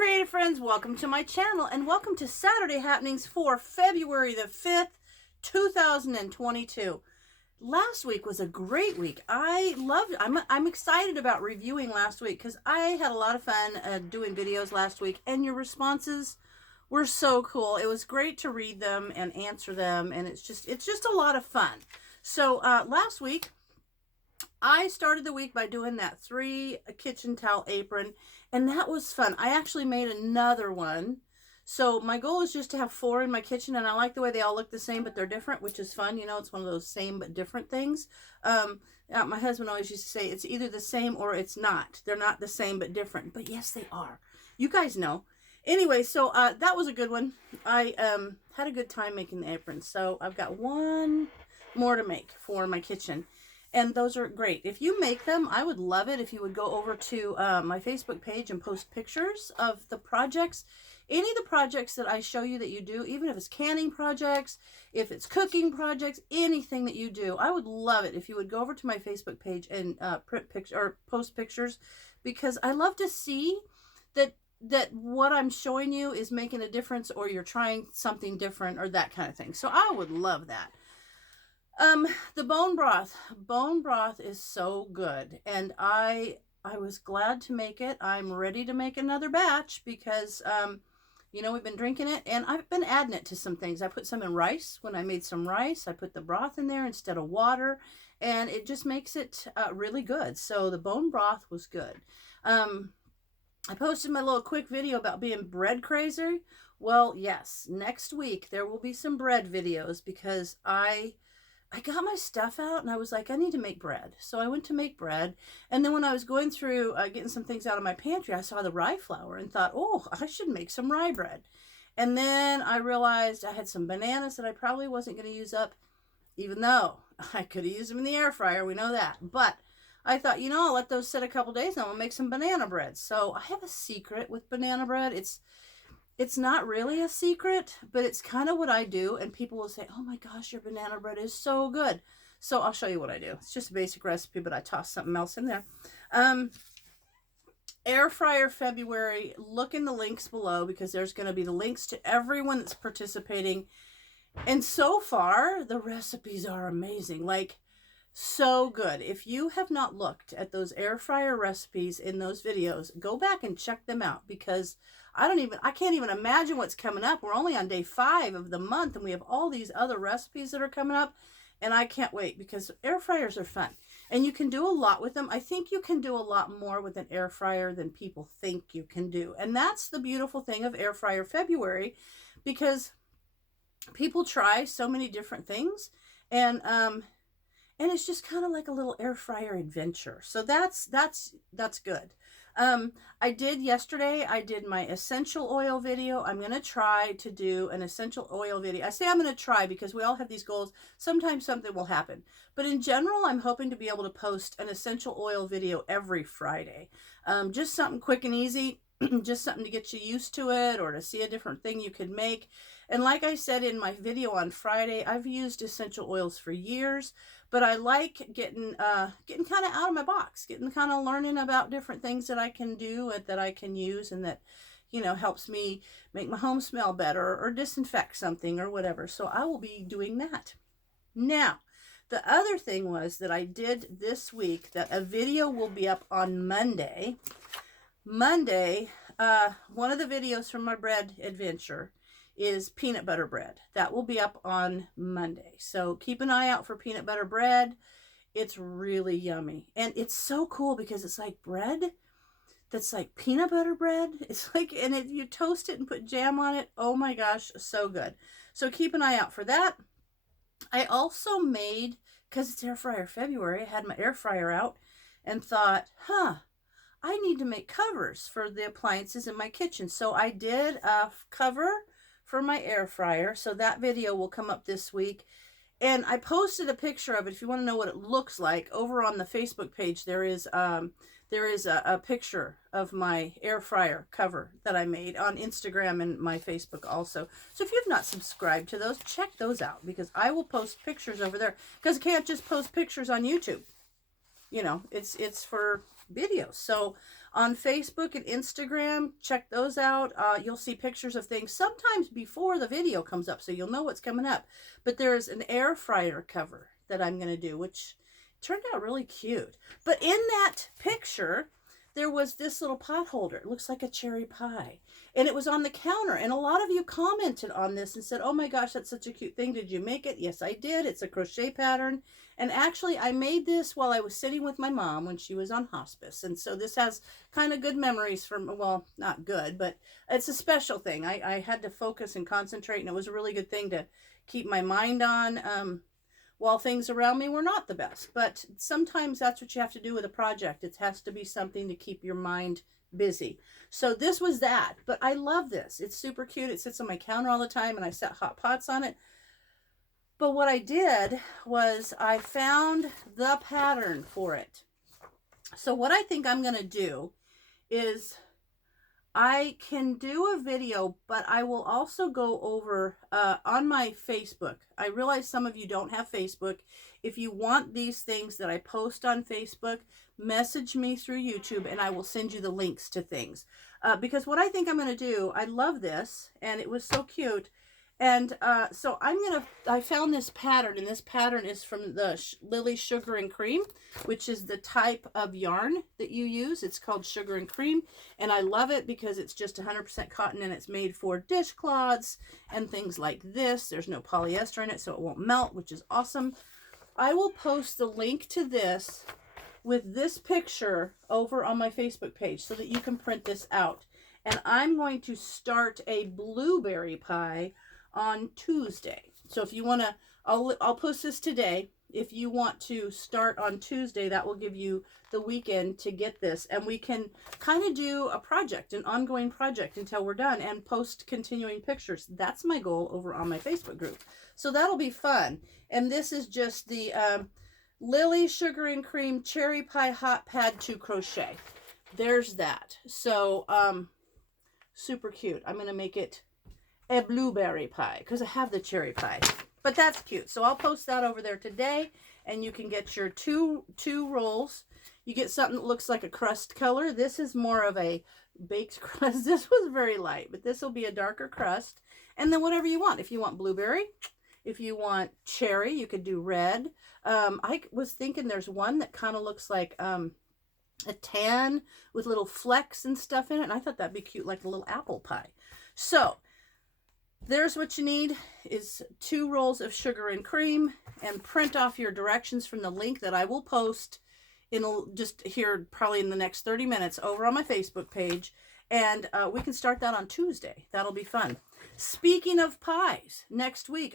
creative friends, welcome to my channel and welcome to Saturday happenings for February the 5th, 2022. Last week was a great week. I loved it. I'm excited about reviewing last week because I had a lot of fun doing videos last week, and your responses were so cool. It was great to read them and answer them, and it's just a lot of fun. So last week I started the week by doing that 3 kitchen towel apron, and that was fun. I actually made another one. So my goal is just to have 4 in my kitchen, and I like the way they all look the same, but they're different, which is fun. You know, it's one of those same but different things. My husband always used to say, it's either the same or it's not. They're not the same but different. But yes, they are. You guys know. Anyway, so that was a good one. I had a good time making the aprons. So I've got one more to make for my kitchen. And those are great. If you make them, I would love it if you would go over to my Facebook page and post pictures of the projects. Any of the projects that I show you that you do, even if it's canning projects, if it's cooking projects, anything that you do, I would love it if you would go over to my Facebook page and print pictures or post pictures, because I love to see that what I'm showing you is making a difference, or you're trying something different, or that kind of thing. So I would love that. The bone broth is so good, and I was glad to make it. I'm ready to make another batch because, you know, we've been drinking it, and I've been adding it to some things. I put some in rice. When I made some rice, I put the broth in there instead of water, and it just makes it really good. So the bone broth was good. I posted my little quick video about being bread crazy. Well, yes, next week there will be some bread videos because I got my stuff out and I was like, I need to make bread. So I went to make bread. And then when I was going through getting some things out of my pantry, I saw the rye flour and thought, oh, I should make some rye bread. And then I realized I had some bananas that I probably wasn't going to use up, even though I could have used them in the air fryer. We know that. But I thought, you know, I'll let those sit a couple days and I'll make some banana bread. So I have a secret with banana bread. It's not really a secret, but it's kind of what I do, and people will say, oh my gosh, your banana bread is so good. So I'll show you what I do. It's just a basic recipe, but I toss something else in there. Air fryer February, look in the links below because there's going to be the links to everyone that's participating. And so far, the recipes are amazing. Like, so good. If you have not looked at those air fryer recipes in those videos, go back and check them out, because I can't even imagine what's coming up. We're only on day 5 of the month, and we have all these other recipes that are coming up, and I can't wait because air fryers are fun, and you can do a lot with them. I think you can do a lot more with an air fryer than people think you can do, and that's the beautiful thing of air fryer February, because people try so many different things, and it's just kind of like a little air fryer adventure. So that's good. Yesterday I did my essential oil video. I'm going to try to do an essential oil video. I say I'm going to try because we all have these goals. Sometimes something will happen. But in general, I'm hoping to be able to post an essential oil video every Friday. Just something quick and easy. Just something to get you used to it, or to see a different thing you could make. And like I said in my video on Friday, I've used essential oils for years, but I like getting kind of out of my box, getting kind of learning about different things that I can do, that I can use, and that, you know, helps me make my home smell better or disinfect something or whatever. So I will be doing that. Now, the other thing was that I did this week, that a video will be up on Monday. One of the videos from my bread adventure is peanut butter bread. That will be up on Monday. So keep an eye out for peanut butter bread. It's really yummy. And it's so cool because it's like bread that's like peanut butter bread. It's like, and you toast it and put jam on it. Oh my gosh, so good. So keep an eye out for that. I also made, because it's air fryer February, I had my air fryer out and thought, I need to make covers for the appliances in my kitchen. So I did a cover for my air fryer. So that video will come up this week. And I posted a picture of it. If you want to know what it looks like, over on the Facebook page, there is a picture of my air fryer cover that I made on Instagram and my Facebook also. So if you've not subscribed to those, check those out, because I will post pictures over there, because I can't just post pictures on YouTube. You know, it's for videos. So On Facebook and Instagram, check those out. You'll see pictures of things sometimes before the video comes up, so you'll know what's coming up. But there's an air fryer cover that I'm going to do, which turned out really cute. But in that picture, there was this little pot holder. It looks like a cherry pie. And it was on the counter. And a lot of you commented on this and said, oh my gosh, that's such a cute thing. Did you make it? Yes, I did. It's a crochet pattern. And actually, I made this while I was sitting with my mom when she was on hospice. And so this has kind of good memories from, well, not good, but it's a special thing. I had to focus and concentrate, and it was a really good thing to keep my mind on while things around me were not the best. But sometimes that's what you have to do with a project. It has to be something to keep your mind busy. So this was that. But I love this. It's super cute. It sits on my counter all the time, and I set hot pots on it. But what I did was I found the pattern for it. So what I think I'm going to do is I can do a video, but I will also go over on my Facebook. I realize some of you don't have Facebook. If you want these things that I post on Facebook, message me through YouTube and I will send you the links to things. Because what I think I'm going to do, I love this and it was so cute. And so I found this pattern, and this pattern is from the Lily Sugar and Cream, which is the type of yarn that you use. It's called Sugar and Cream, and I love it because it's just 100% cotton, and it's made for dishcloths and things like this. There's no polyester in it, so it won't melt, which is awesome. I will post the link to this with this picture over on my Facebook page so that you can print this out. And I'm going to start a blueberry pie on Tuesday. So if you want to, I'll post this today. If you want to start on Tuesday, that will give you the weekend to get this. And we can kind of do a project, an ongoing project until we're done, and post continuing pictures. That's my goal over on my Facebook group. So that'll be fun. And this is just the Lily Sugar and Cream Cherry Pie Hot Pad to Crochet. There's that. So super cute. I'm going to make it a blueberry pie because I have the cherry pie, but that's cute. So I'll post that over there today, and you can get your two rolls. You get something that looks like a crust color. This is more of a baked crust. This was very light, but this will be a darker crust. And then whatever you want. If you want blueberry, if you want cherry, you could do red. I was thinking there's one that kind of looks like a tan with little flecks and stuff in it, and I thought that'd be cute, like a little apple pie. So there's what you need, is 2 rolls of sugar and cream, and print off your directions from the link that I will post in just here probably in the next 30 minutes over on my Facebook page. And we can start that on Tuesday. That'll be fun. Speaking of pies, next week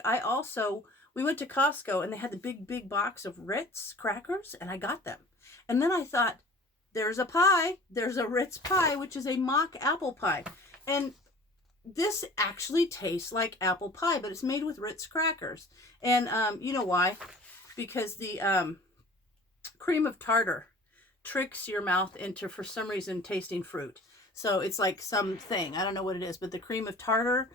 we went to Costco and they had the big box of Ritz crackers, and I got them. And then I thought, there's a pie. There's a Ritz pie, which is a mock apple pie. And this actually tastes like apple pie, but it's made with Ritz crackers. And you know why? Because the cream of tartar tricks your mouth into, for some reason, tasting fruit. So it's like something. I don't know what it is, but the cream of tartar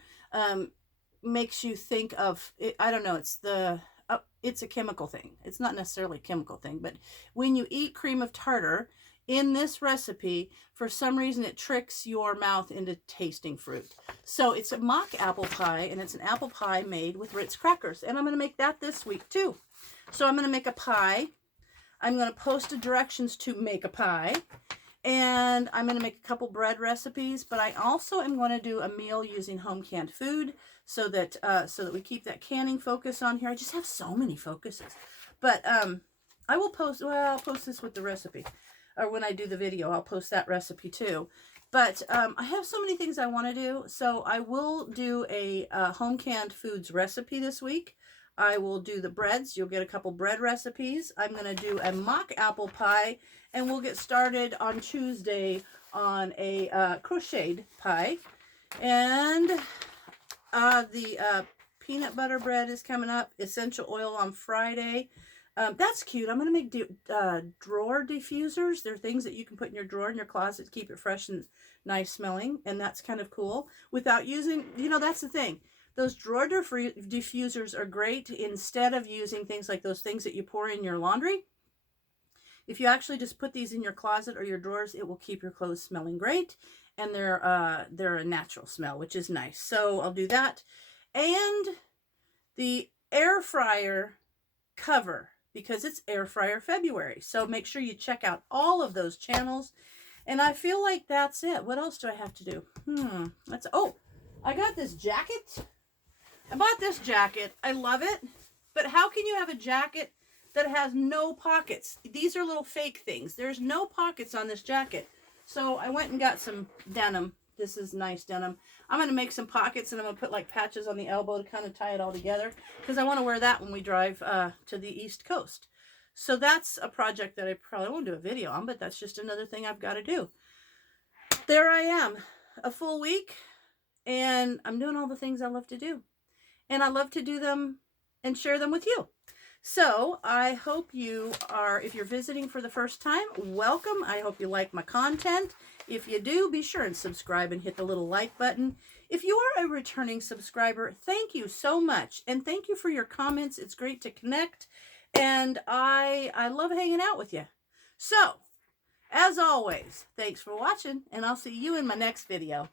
makes you think of, I don't know, it's a chemical thing. It's not necessarily a chemical thing, but when you eat cream of tartar, in this recipe, for some reason, it tricks your mouth into tasting fruit. So it's a mock apple pie, and it's an apple pie made with Ritz crackers. And I'm going to make that this week, too. So I'm going to make a pie. I'm going to post the directions to make a pie. And I'm going to make a couple bread recipes. But I also am going to do a meal using home canned food so that we keep that canning focus on here. I just have so many focuses. But I will post, well, I'll post this with the recipe. Or when I do the video, I'll post that recipe too. But I have so many things I want to do. So I will do a home canned foods recipe this week. I will do the breads. You'll get a couple bread recipes. I'm going to do a mock apple pie. And we'll get started on Tuesday on a crocheted pie. And the peanut butter bread is coming up. Essential oil on Friday. That's cute. I'm going to make drawer diffusers. They're things that you can put in your drawer in your closet to keep it fresh and nice smelling. And that's kind of cool. Without using, that's the thing. Those drawer diffusers are great instead of using things like those things that you pour in your laundry. If you actually just put these in your closet or your drawers, it will keep your clothes smelling great. And they're a natural smell, which is nice. So I'll do that. And the air fryer cover, because it's air fryer February. So make sure you check out all of those channels. And I feel like that's it. What else do I have to do? Oh, I got this jacket. I bought this jacket. I love it. But how can you have a jacket that has no pockets? These are little fake things. There's no pockets on this jacket. So I went and got some denim. This is nice denim. I'm going to make some pockets, and I'm going to put like patches on the elbow to kind of tie it all together, because I want to wear that when we drive to the East Coast. So that's a project that I probably won't do a video on, but that's just another thing I've got to do. There I am, a full week, and I'm doing all the things I love to do. And I love to do them and share them with you. So I hope you are, if you're visiting for the first time, welcome. I hope you like my content. If you do, be sure and subscribe and hit the little like button. If you are a returning subscriber, thank you so much. And thank you for your comments. It's great to connect. And I love hanging out with you. So, as always, thanks for watching, and I'll see you in my next video.